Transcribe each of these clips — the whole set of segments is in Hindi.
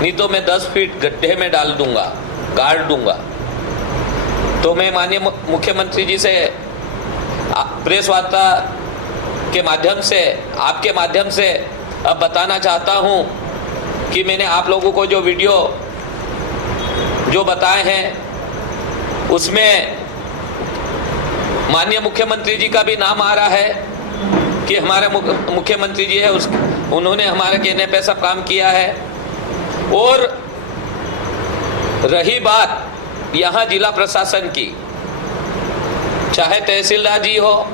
नहीं तो मैं 10 फीट गड्ढे में डाल दूंगा, गाड़ दूंगा। तो मैं माननीय मुख्यमंत्री जी से प्रेस वार्ता के माध्यम से, आपके माध्यम से अब बताना चाहता हूं कि मैंने आप लोगों को जो वीडियो जो बताए हैं उसमें माननीय मुख्यमंत्री जी का भी नाम आ रहा है कि हमारे मुख्यमंत्री जी है, उन्होंने हमारे कहने पे सब काम किया है। और रही बात यहाँ जिला प्रशासन की, चाहे तहसीलदार जी हो,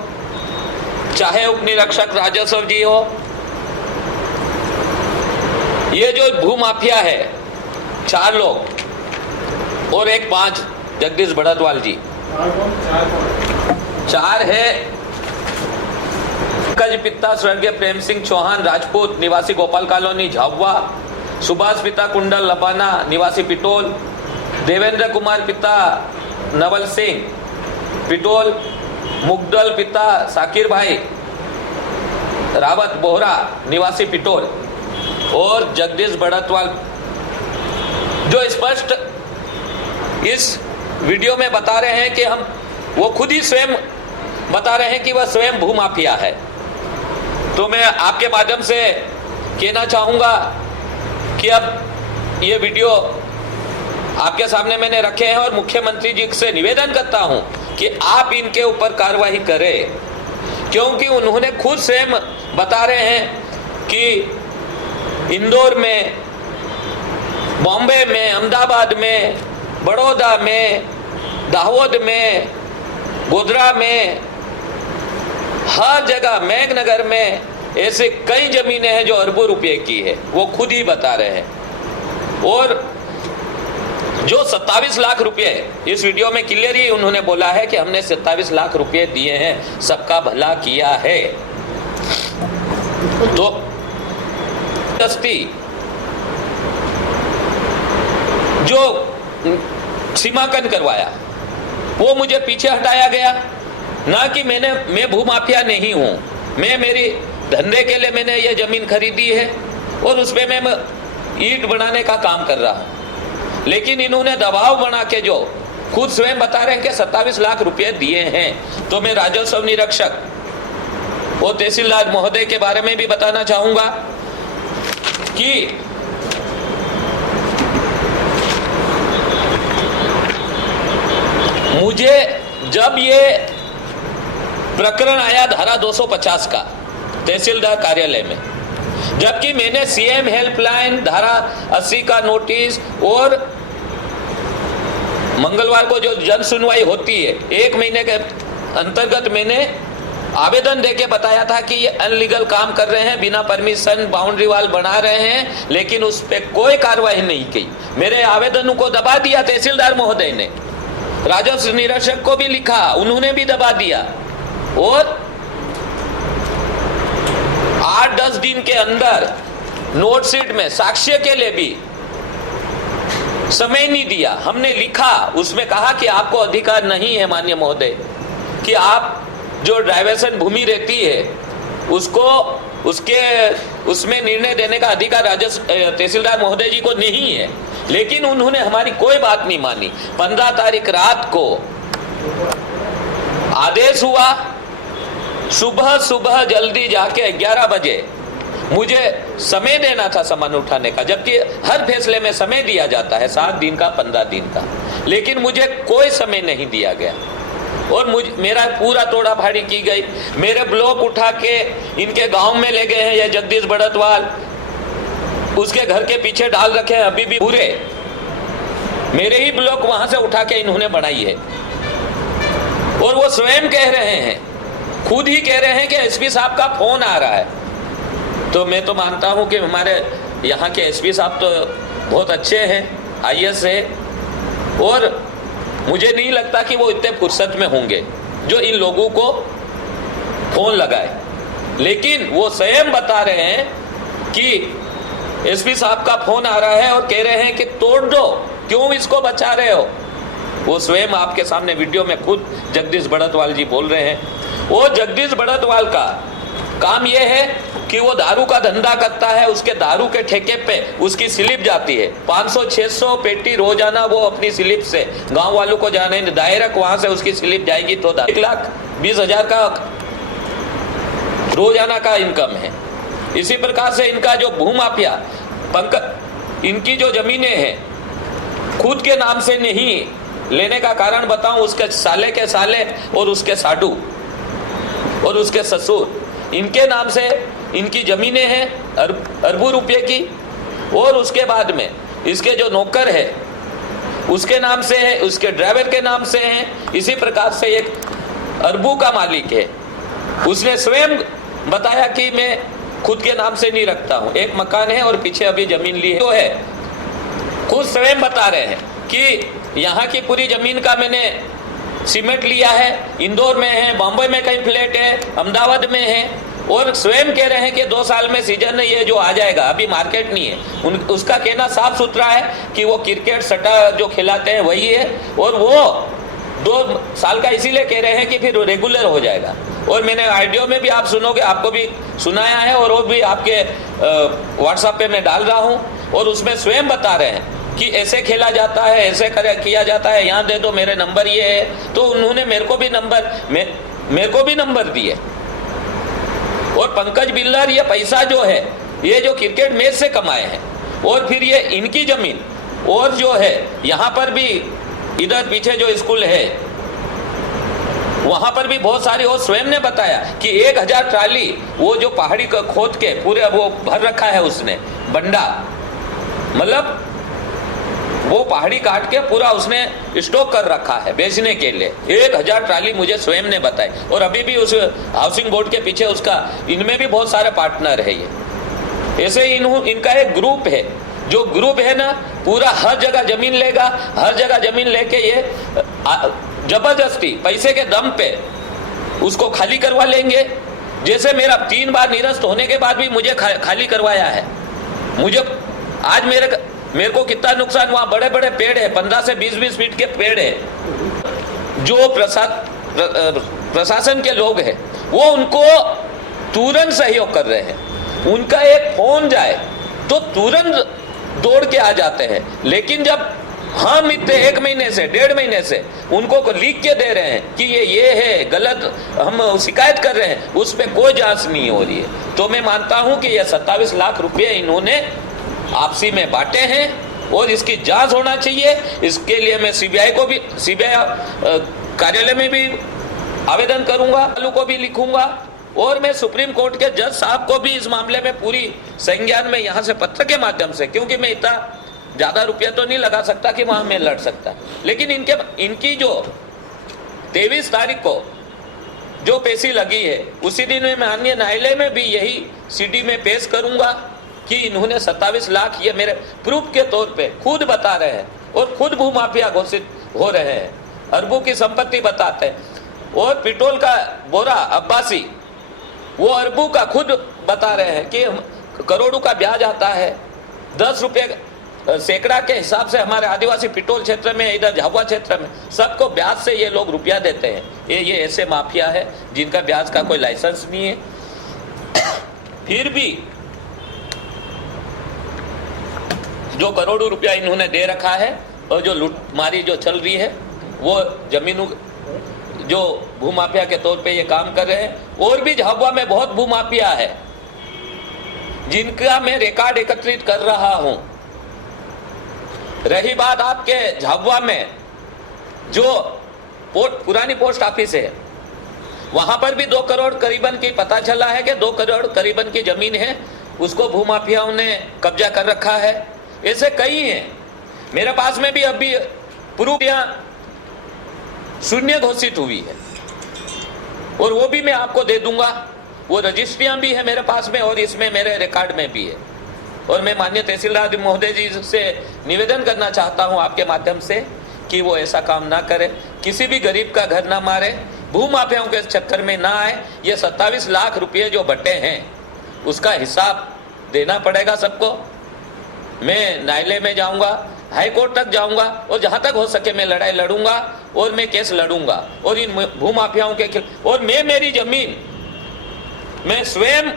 चाहे उप निरीक्षक राजस्व जी हो, ये जो भूमाफिया है 4 लोग और एक 5 जगदीश बड़तवाल जी, 4 है पंकज पिता स्वर्गीय प्रेम सिंह चौहान राजपूत निवासी गोपाल कॉलोनी झाबुआ, सुभाष पिता कुंडल लबाना निवासी पिटोल, देवेंद्र कुमार पिता नवल सिंह पिटोल, मुगदल पिता साकिर भाई रावत बोहरा निवासी पिटोल और जगदीश बड़तवाल, जो स्पष्ट इस वीडियो में बता रहे हैं कि हम, वो खुद ही स्वयं बता रहे हैं कि वह स्वयं भूमाफिया है। तो मैं आपके माध्यम से कहना चाहूंगा कि अब ये वीडियो आपके सामने मैंने रखे हैं और मुख्यमंत्री जी से निवेदन करता हूं कि आप इनके ऊपर कार्रवाई करें, क्योंकि उन्होंने खुद स्वयं बता रहे हैं कि इंदौर में, बॉम्बे में, अहमदाबाद में, बड़ौदा में, दाहोद में, गोधरा में, हर जगह, मेघनगर में ऐसे कई जमीनें हैं जो अरबों रुपए की है, वो खुद ही बता रहे हैं। और जो 27 लाख रुपए, इस वीडियो में क्लियर ही उन्होंने बोला है कि हमने 27 लाख रुपए दिए हैं, सबका भला किया है। तो दस्ती जो सीमांकन करवाया वो मुझे पीछे हटाया गया, ना कि मैं भूमाफिया नहीं हूं, मैं मेरी धंधे के लिए मैंने ये जमीन खरीदी है और उसमें मैं ईंट बनाने का काम कर रहा हूं। लेकिन इन्होंने दबाव बना के, जो खुद स्वयं बता रहे हैं कि 27 लाख रुपए दिए हैं। तो मैं राजस्व निरीक्षक और तहसीलदार महोदय के बारे में भी बताना चाहूंगा कि मुझे जब ये प्रकरण आया धारा 250 का तहसीलदार कार्यालय में, जबकि मैंने सीएम हेल्पलाइन धारा 80 का नोटिस और मंगलवार को जो जन सुनवाई होती है 1 महीने के अंतर्गत मैंने आवेदन देके बताया था कि ये अनलीगल काम कर रहे हैं, बिना परमिशन बाउंड्री वाल बना रहे हैं, लेकिन उस पर कोई कार्रवाई नहीं की। मेरे आवेदनों को दबा दिया तहसीलदार महोदय ने, राजस्व निरीक्षक को भी लिखा, उन्होंने भी दबा दिया। और 8-10 दिन के अंदर नोटशीट में साक्ष्य के लिए भी समय नहीं दिया। हमने लिखा, उसमें कहा कि आपको अधिकार नहीं है माननीय महोदय कि आप जो डाइवर्सन भूमि रहती है उसको उसमें निर्णय देने का अधिकार राजस्व तहसीलदार महोदय जी को नहीं है। लेकिन उन्होंने हमारी कोई बात नहीं मानी। 15 तारीख रात को आदेश हुआ, सुबह जल्दी जाके 11 बजे मुझे समय देना था सामान उठाने का, जबकि हर फैसले में समय दिया जाता है 7 दिन का, 15 दिन का, लेकिन मुझे कोई समय नहीं दिया गया और मेरा पूरा तोड़ा फाड़ी की गई। मेरे ब्लॉक उठा के इनके गांव में ले गए हैं, ये जगदीश बड़तवाल, उसके घर के पीछे डाल रखे हैं अभी भी पूरे। मेरे ही ब्लॉक वहां से उठा के इन्होंने बनाई है और वो स्वयं कह रहे हैं, खुद ही कह रहे हैं कि एसपी साहब का फोन आ रहा है। तो मैं तो मानता हूं कि हमारे यहाँ के एसपी साहब तो बहुत अच्छे हैं, आईएएस है, और मुझे नहीं लगता कि वो इतने फुर्सत में होंगे जो इन लोगों को फोन लगाए। लेकिन वो स्वयं बता रहे हैं कि एसपी साहब का फोन आ रहा है और कह रहे हैं कि तोड़ दो, क्यों इसको बचा रहे हो। वो स्वयं आपके सामने वीडियो में खुद जगदीश बड़तवाल जी बोल रहे हैं। वो जगदीश बड़तवाल का काम यह है कि वो दारू का धंधा करता है, उसके दारू के ठेके पे उसकी स्लिप जाती है 500-600 पेटी रोजाना, वो अपनी स्लिप से गांव वालों को जाने डायरेक्ट वहां से उसकी स्लिप जाएगी तो 1,20,000 का रोजाना का इनकम है। इसी प्रकार से इनका जो भूमाफिया पंकज, इनकी जो जमीनें हैं खुद के नाम से नहीं लेने का कारण बताऊं, उसके साले के साले और उसके साडू और उसके ससुर, इनके नाम से इनकी जमीनें हैं अरबों रुपए की, और उसके बाद में इसके जो नौकर है उसके नाम से है, उसके ड्राइवर के नाम से है। इसी प्रकार से एक अरबों का मालिक है, उसने स्वयं बताया कि मैं खुद के नाम से नहीं रखता हूं, एक मकान है और पीछे अभी जमीन ली है तो है, खुद स्वयं बता रहे हैं कि यहाँ की पूरी जमीन का मैंने सीमेंट लिया है, इंदौर में है, बॉम्बे में कहीं फ्लैट है, अहमदाबाद में है, और स्वयं कह रहे हैं कि 2 साल में सीजन ये जो आ जाएगा, अभी मार्केट नहीं है। उसका कहना साफ सुथरा है कि वो क्रिकेट सट्टा जो खिलाते हैं वही है, और वो 2 साल का इसीलिए कह रहे हैं कि फिर रेगुलर हो जाएगा। और मैंने ऑडियो में भी आप सुनोगे, आपको भी सुनाया है और वो भी आपके व्हाट्सएप पे मैं डाल रहा हूँ, और उसमें स्वयं बता रहे हैं कि ऐसे खेला जाता है, ऐसे किया जाता है, यहाँ दे दो मेरे नंबर ये है। तो उन्होंने मेरे को भी नंबर दिए। और पंकज बिल्लर ये पैसा जो है ये जो क्रिकेट मैच से कमाए हैं, और फिर ये इनकी जमीन, और जो है यहाँ पर भी इधर पीछे जो स्कूल है वहां पर भी बहुत सारी, और स्वयं ने बताया कि 1000 ट्राली वो जो पहाड़ी को खोद के पूरे वो भर रखा है उसने बंडा, मतलब वो पहाड़ी काट के पूरा उसने स्टॉक कर रखा है बेचने के लिए। 1000 ट्राली मुझे स्वयं ने बताई, और अभी भी उस हाउसिंग बोर्ड के पीछे उसका, इनमें भी बहुत सारे पार्टनर है ये। ऐसे इनका एक ग्रुप है, जो ग्रुप है ना पूरा हर जगह जमीन लेगा, हर जगह जमीन लेके ये जबरदस्ती पैसे के दम पे उसको खाली करवा लेंगे। जैसे मेरा 3 बार निरस्त होने के बाद भी मुझे खाली करवाया है। मुझे आज मेरे को कितना नुकसान, वहां बड़े बड़े पेड़ है, 15 से 20-20 फीट के पेड़ है, जो प्रशासन के लोग हैं वो उनको तुरंत सहयोग कर रहे हैं। उनका एक फोन जाए तो तुरंत दौड़ के आ जाते हैं, लेकिन जब हम इतने 1 महीने से 1.5 महीने से उनको लिख के दे रहे हैं कि ये है गलत, हम शिकायत कर रहे हैं, उस पर कोई जांच नहीं हो रही है। तो मैं मानता हूं कि ये 27 लाख रुपए इन्होंने आपसी में बांटे हैं और इसकी जांच होना चाहिए। इसके लिए मैं सीबीआई कार्यालय में भी आवेदन करूंगा, को भी लिखूंगा, और मैं सुप्रीम कोर्ट के जज साहब को भी इस मामले में पूरी संज्ञान में यहाँ से पत्र के माध्यम से, क्योंकि मैं इतना ज्यादा रुपया तो नहीं लगा सकता कि वहां मैं लड़ सकता, लेकिन इनकी जो 23 तारीख को जो पेशी लगी है उसी दिन में माननीय न्यायालय में भी यही सीडी में पेश करूंगा कि इन्होंने 27 लाख, ये मेरे प्रूफ के तौर पे खुद बता रहे हैं और खुद भूमाफिया घोषित हो रहे हैं, अरबों की संपत्ति बताते हैं। और पेट्रोल का बोरा अब्बासी वो अरबों का खुद बता रहे हैं कि करोड़ों का ब्याज आता है, 10 रुपये सैकड़ा के हिसाब से हमारे आदिवासी पेट्रोल क्षेत्र में, इधर झाबुआ क्षेत्र में सबको ब्याज से ये लोग रुपया देते हैं। ये ऐसे माफिया है जिनका ब्याज का कोई लाइसेंस नहीं है। फिर भी जो करोड़ों रुपया इन्होंने दे रखा है और जो लूटमारी जो चल रही है, वो जमीनों जो भूमाफिया के तौर पे ये काम कर रहे हैं। और भी झाबुआ में बहुत भूमाफिया है जिनका मैं रिकॉर्ड एकत्रित कर रहा हूं। रही बात आपके झाबुआ में जो पुरानी पोस्ट ऑफिस है, वहां पर भी 2 करोड़ करीबन की पता चला है कि 2 करोड़ करीबन की जमीन है, उसको भूमाफियाओं ने कब्जा कर रखा है। ऐसे कई हैं। मेरे पास में भी अभी प्रूफियां शून्य घोषित हुई है और वो भी मैं आपको दे दूंगा। वो रजिस्ट्रियां भी है मेरे पास में और इसमें मेरे रिकॉर्ड में भी है। और मैं माननीय तहसीलदार महोदय जी से निवेदन करना चाहता हूं आपके माध्यम से कि वो ऐसा काम ना करे, किसी भी गरीब का घर ना मारे, भूमाफियाओं के चक्कर में ना आए। ये 27 लाख रुपये जो बटे हैं उसका हिसाब देना पड़ेगा सबको। मैं न्यायालय में जाऊंगा, हाई कोर्ट तक जाऊंगा और जहां तक हो सके मैं लड़ाई लड़ूंगा और मैं केस लड़ूंगा और इन भूमाफियाओं के खिलाफ। और मैं मेरी जमीन मैं स्वयं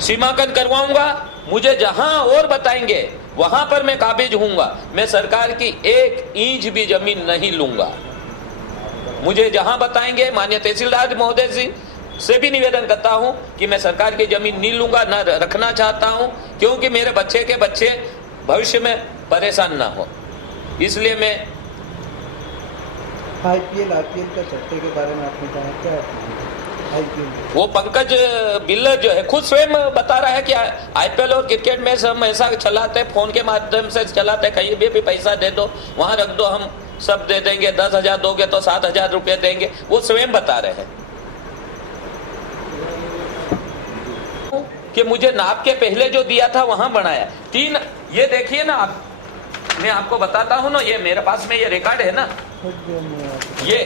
सीमांकन करवाऊंगा, मुझे जहां और बताएंगे वहां पर मैं काबिज हूंगा। मैं सरकार की 1 इंच भी जमीन नहीं लूंगा। मुझे जहां बताएंगे, माननीय तहसीलदार महोदय जी से भी निवेदन करता हूं कि मैं सरकार की जमीन नहीं लूंगा, न रखना चाहता हूं, क्योंकि मेरे बच्चे के बच्चे भविष्य में परेशान ना हो। इसलिए मैं आईपीएल का चर्चे के बारे में आपने कहा क्या आईपीएल? वो पंकज बिल्लर जो है खुद स्वयं बता रहा है कि आईपीएल और क्रिकेट मैच हम ऐसा चलाते, फोन के माध्यम से चलाते, कहीं भी पैसा दे दो, वहां रख दो, हम सब दे देंगे, 10,000 दोगे तो 7,000 रुपये देंगे, वो स्वयं बता रहे हैं कि मुझे नाप के पहले जो दिया था वहां बनाया 3। ये देखिए ना आप, मैं आपको बताता हूं ना, ये मेरे पास में ये रिकॉर्ड है ना, ये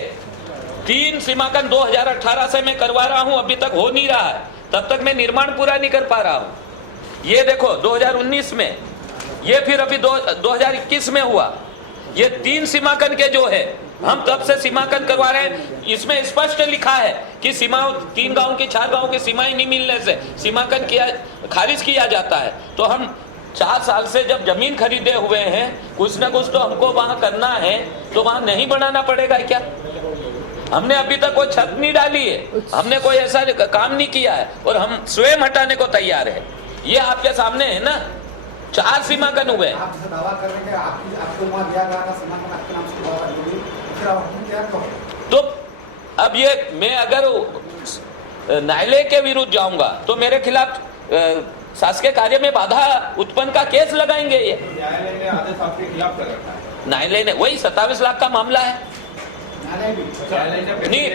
3 सीमांकन 2018 से मैं करवा रहा हूं, अभी तक हो नहीं रहा है, तब तक मैं निर्माण पूरा नहीं कर पा रहा हूं। ये देखो 2019 में, ये फिर अभी 2021 में हुआ। ये 3 सीमांकन के जो है, हम तब से सीमांकन करवा रहे हैं। इसमें स्पष्ट लिखा है कि सीमा 3 गांव की 4 गांव की सीमाएं नहीं मिलने से सीमांकन किया, खारिज किया जाता है। तो हम 4 साल से जब जमीन खरीदे हुए हैं, कुछ ना कुछ तो हमको वहां करना है, तो वहां नहीं बनाना पड़ेगा क्या? हमने अभी तक कोई छत नहीं डाली है, हमने कोई ऐसा काम नहीं किया है, और हम स्वयं हटाने को तैयार है। ये आपके सामने है ना, 4 सीमांकन हुए। आप दावा कर रहे हैं आपको वहां दिया गया था सीमांकन आपके नाम से दावा करेंगे, फिर आप क्या कहोगे? तो अब ये मैं अगर न्यायालय के विरुद्ध जाऊंगा तो मेरे खिलाफ शासकीय कार्य में बाधा उत्पन्न का केस लगाएंगे। ये न्यायालय ने आदेश आपके खिलाफ कर रखा है। न्यायालय ने, वही 27 लाख का मामला है। नहीं,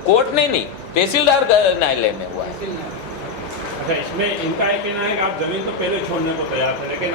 कोर्ट ने नहीं, तहसीलदार न्यायालय में हुआ है। अच्छा, इसमें इनका ये कहना है कि आप जमीन तो पहले छोड़ने को तैयार थे, लेकिन